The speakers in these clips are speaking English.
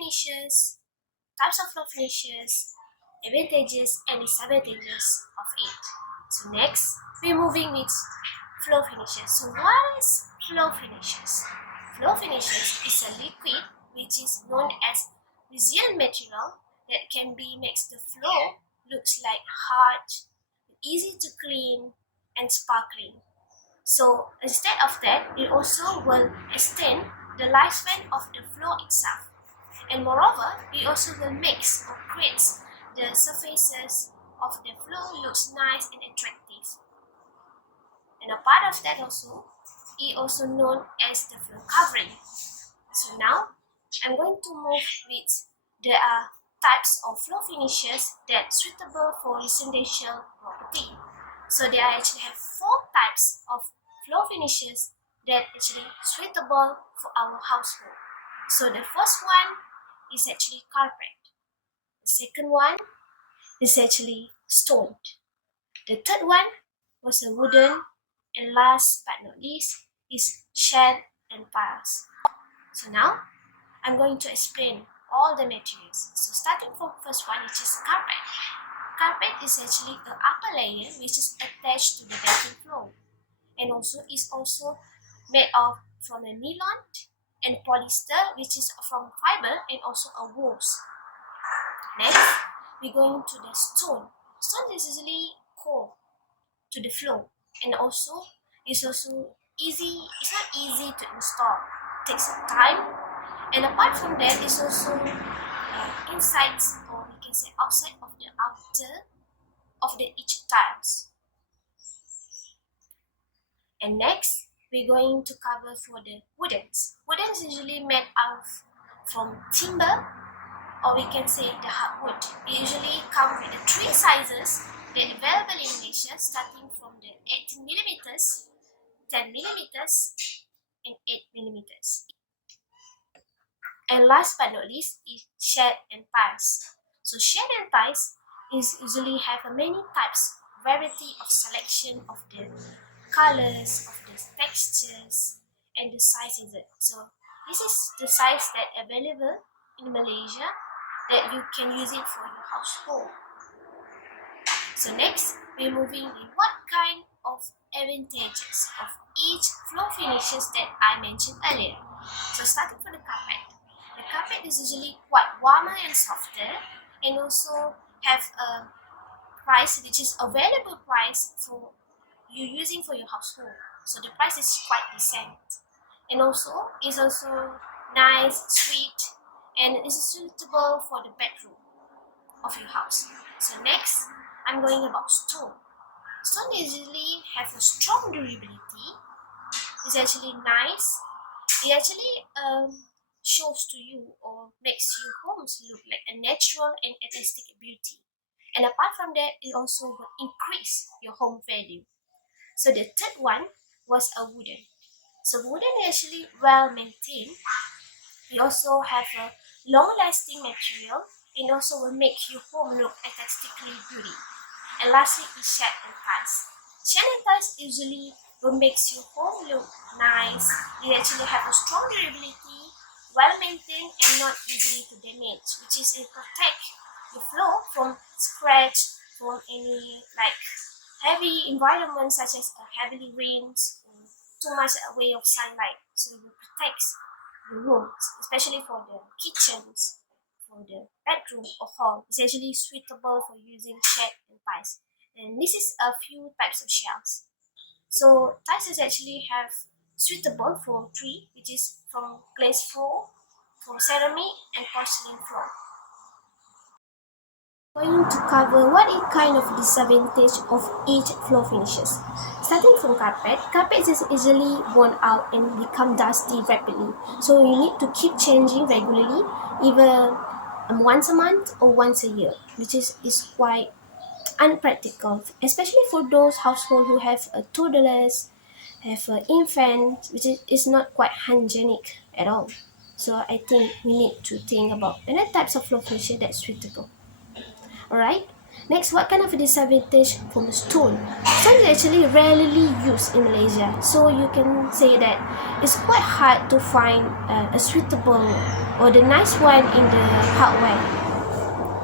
finishes, types of floor finishes, advantages and disadvantages of it. So next, we're moving with floor finishes. So what is floor finishes? Floor finishes is a liquid which is known as resilient material that can be makes the floor looks like hard, easy to clean and sparkling. So instead of that, it also will extend the lifespan of the floor itself. And moreover, it also will makes or creates the surfaces of the floor looks nice and attractive. And a part of that also, it also known as the floor covering. So now, I'm going to move with the types of floor finishes that suitable for residential property. So there actually have four types of floor finishes that actually suitable for our household. So the first one is actually carpet. The second one is actually stone. The third one was a wooden, and last but not least is shed and tiles. So now I'm going to explain all the materials. So starting from first one, which is carpet. Carpet is actually an upper layer which is attached to the bathroom floor, and also is also made of from a nylon and polyester, which is from fiber and also a wool. Next, we're going to the stone. Stone is usually cold to the floor, and also it's also easy. It's not easy to install. It takes some time, and apart from that, it's also inside, or we can say outside of the outer of the each tiles. And next, we're going to cover for the woodens. Woodens usually made out from timber, or we can say the hardwood. They usually come with the three sizes that available in Malaysia, starting from the 18 millimeters, 10 millimeters, and 8 millimeters. And last but not least is shed and tiles. So shed and tiles is usually have a many types, variety of selection of the colors, of the textures, and the sizes. So this is the size that available in Malaysia that you can use it for your household. So next, we're moving in what kind of advantages of each floor finishes that I mentioned earlier. So starting from the carpet is usually quite warmer and softer, and also have a price which is available price for you using for your household. So the price is quite decent, and also is also nice, sweet, and is suitable for the bedroom of your house. So next, I'm going about stone. Stone usually have a strong durability. It's actually nice. It actually shows to you or makes your homes look like a natural and artistic beauty. And apart from that, it also will increase your home value. So the third one was a wooden. So wooden is actually well maintained. You also have a long-lasting material, and also will make your home look aesthetically beauty. And lastly is shed and tiles. Shed and tiles usually will makes your home look nice. They actually have a strong durability, well maintained, and not easily to damage, which is it protect the floor from scratch, from any like heavy environment such as heavily rains or too much way of sunlight. So it will protect the rooms, especially for the kitchens, for the bedroom or hall. It's actually suitable for using shed and tiles. And this is a few types of shells. So tiles is actually have suitable for three, which is from glaze floor, from ceramic and porcelain floor. Going to cover what is kind of disadvantage of each floor finishes. Starting from carpet is easily worn out and become dusty rapidly. So you need to keep changing regularly, either once a month or once a year, which is quite unpractical, especially for those households who have a toddlers, have an infant, which is not quite hygienic at all. So I think we need to think about another types of floor finish that's suitable. Alright, Next, what kind of a disadvantage from stone? Stone is actually rarely used in Malaysia, so you can say that it's quite hard to find a suitable or the nice one in the hardware.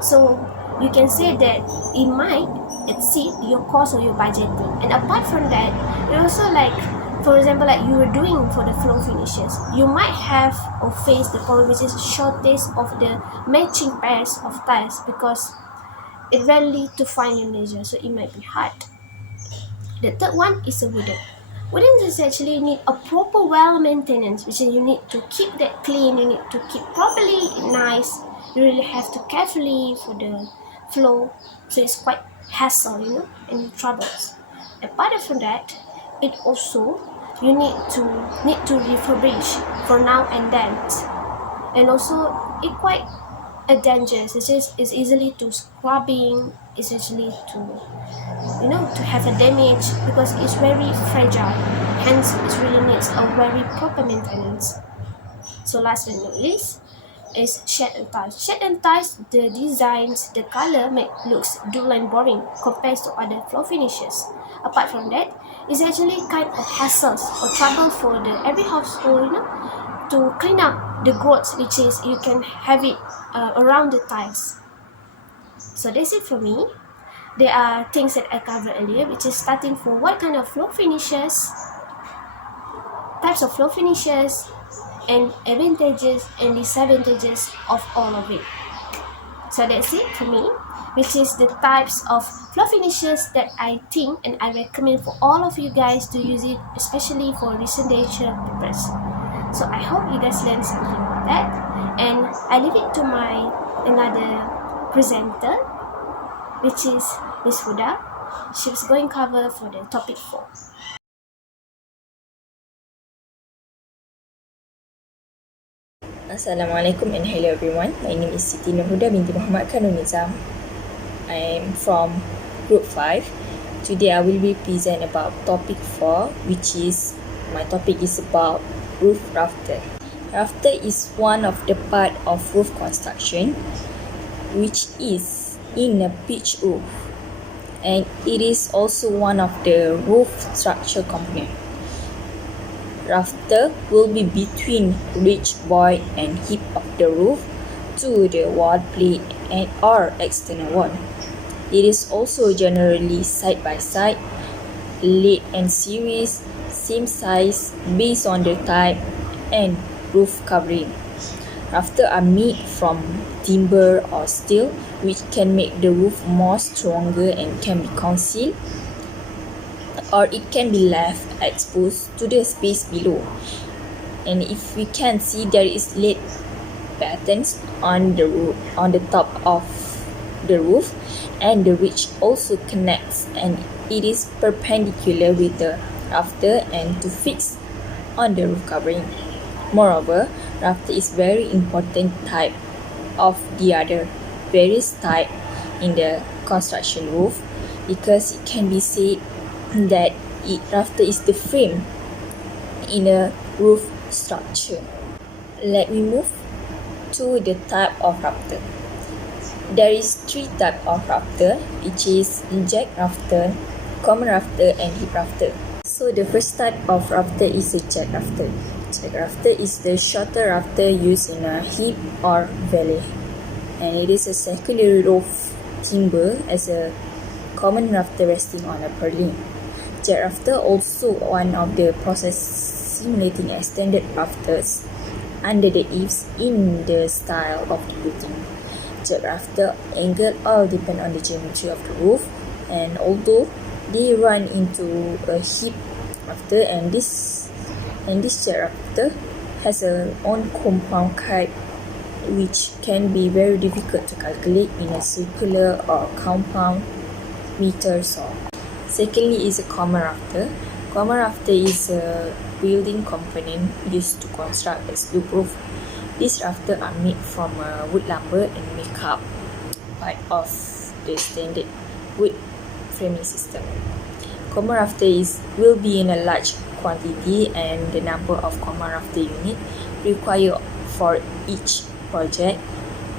So you can say that it might exceed your cost or your budgeting. And apart from that, it also like, for example, like you were doing for the floor finishes, you might have or face the problem which is shortage of the matching pairs of tiles because it's rarely to find in Malaysia, so it might be hard. The third one is a wooden. Wooden is actually need a proper well maintenance, which is you need to keep that clean, you need to keep properly nice. You really have to carefully for the flow, so it's quite hassle, and troubles. Apart from that, it also you need to refurbish for now and then, and also it quite a dangerous. It's easily to scrubbing. It's actually to have a damage because it's very fragile. Hence, it really needs a very proper maintenance. So last but not least is shed and tiles. Shed and tiles, the designs, the color looks dull and boring compared to other floor finishes. Apart from that, it's actually kind of hassles or trouble for the every household, to clean up the growth, which is you can have it around the tiles. So that's it for me. There are things that I covered earlier, which is starting for what kind of floor finishes, types of floor finishes, and advantages and disadvantages of all of it. So that's it for me, which is the types of floor finishes that I think and I recommend for all of you guys to use it, especially for residential purpose. So I hope you guys learned something about that, and I leave it to my another presenter, which is Miss Huda. She was going cover for the topic 4. Assalamualaikum and hello everyone. My name is Siti Nurhuda binti Muhammad Kanun Nizam. I am from Group 5. Today I will be present about topic 4, which is my topic is about roof rafter. Rafter is one of the part of roof construction, which is in a pitch roof, and it is also one of the roof structure component. Rafter will be between ridge point and hip of the roof to the wall plate and or external wall. It is also generally side by side, laid and series, same size based on the type and roof covering. Rafter are made from timber or steel, which can make the roof more stronger and can be concealed, or it can be left exposed to the space below. And if we can see, there is laid patterns on the roof, on the top of the roof, and the ridge also connects, and it is perpendicular with the rafter and to fix on the roof covering. Moreover, rafter is very important type of the other various type in the construction roof, because it can be said that rafter is the frame in a roof structure. Let me move to the type of rafter. There is 3 types of rafter, which is jack rafter, common rafter, and hip rafter. So the first type of rafter is a jack rafter. Jack rafter is the shorter rafter used in a hip or valley, and it is a circular roof timber as a common rafter resting on a purlin. Jack rafter also one of the process simulating extended rafters under the eaves in the style of the building. Jack rafter angle all depend on the geometry of the roof, and although they run into a hip rafter, and this jack rafter has a own compound height, which can be very difficult to calculate in a circular or compound meters. Or secondly is a common rafter. Common rafter is a building component used to construct a slope roof. These rafters are made from wood lumber and make up part of the standard wood framing system. Common rafter will be in a large quantity, and the number of common rafter unit required for each project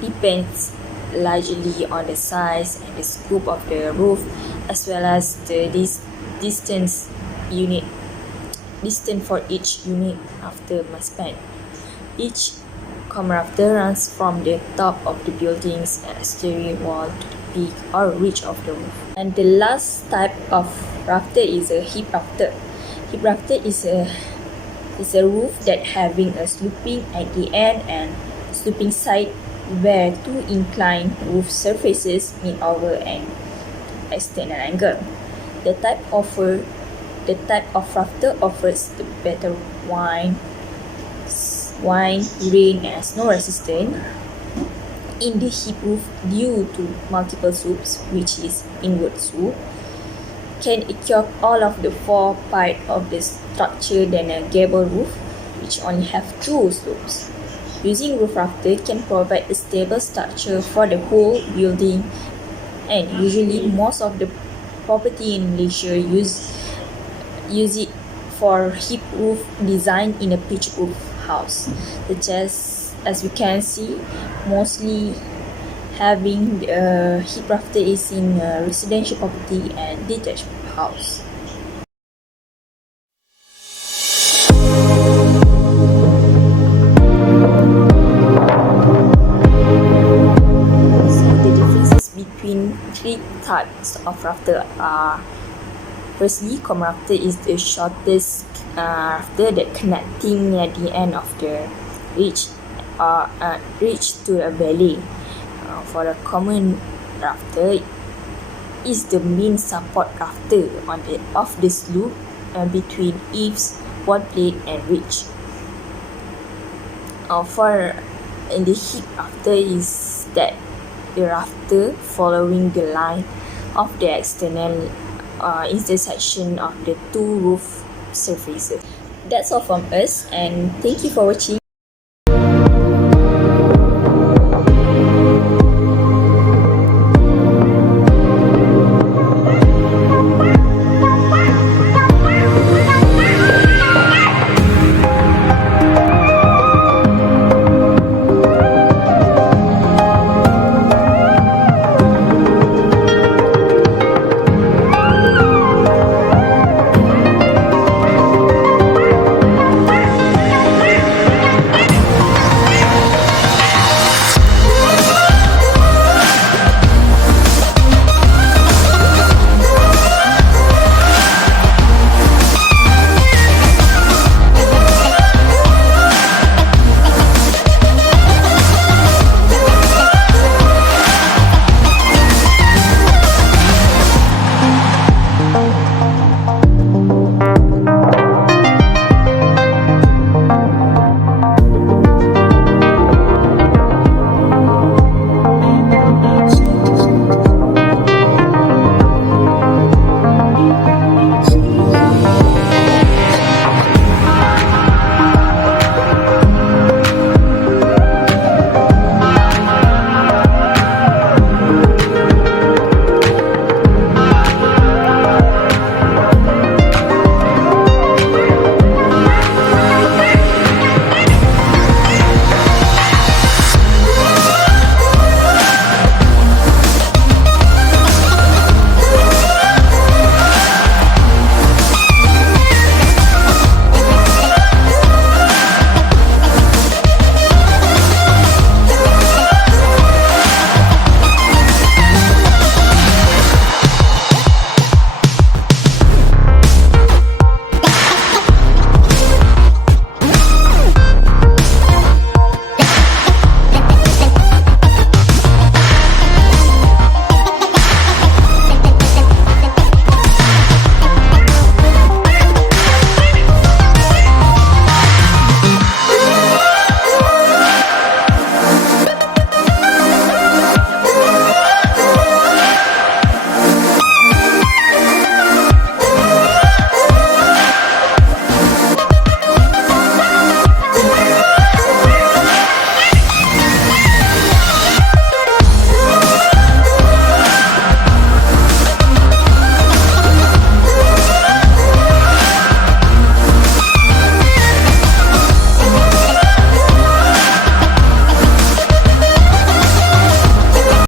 depends largely on the size and the scope of the roof, as well as the distance for each unit rafter must span. Each column rafter runs from the top of the building's exterior wall to the peak or ridge of the roof. And the last type of rafter is a hip rafter. Hip rafter is a roof that having a sloping at the end and sloping side where two inclined roof surfaces meet over an extend an angle. The type of rafter offers the better wind, rain, and snow resistance. In the hip roof, due to multiple slopes, which is inward slope, can equip all of the four parts of the structure than a gable roof, which only have two slopes. Using roof rafter can provide a stable structure for the whole building, and usually most of the property in Malaysia use it for hip roof design in a pitch roof house, such as we can see, mostly having hip rafter is in residential property and detached house. So the differences between three types of rafter are: firstly, column rafter is the shortest rafter that connecting at the end of the ridge to a valley. For the common rafter is the main support rafter of the slope between eaves, wall plate, and ridge. In the hip rafter is that the rafter following the line of the external intersection of the two roof surfaces. That's all from us, and thank you for watching.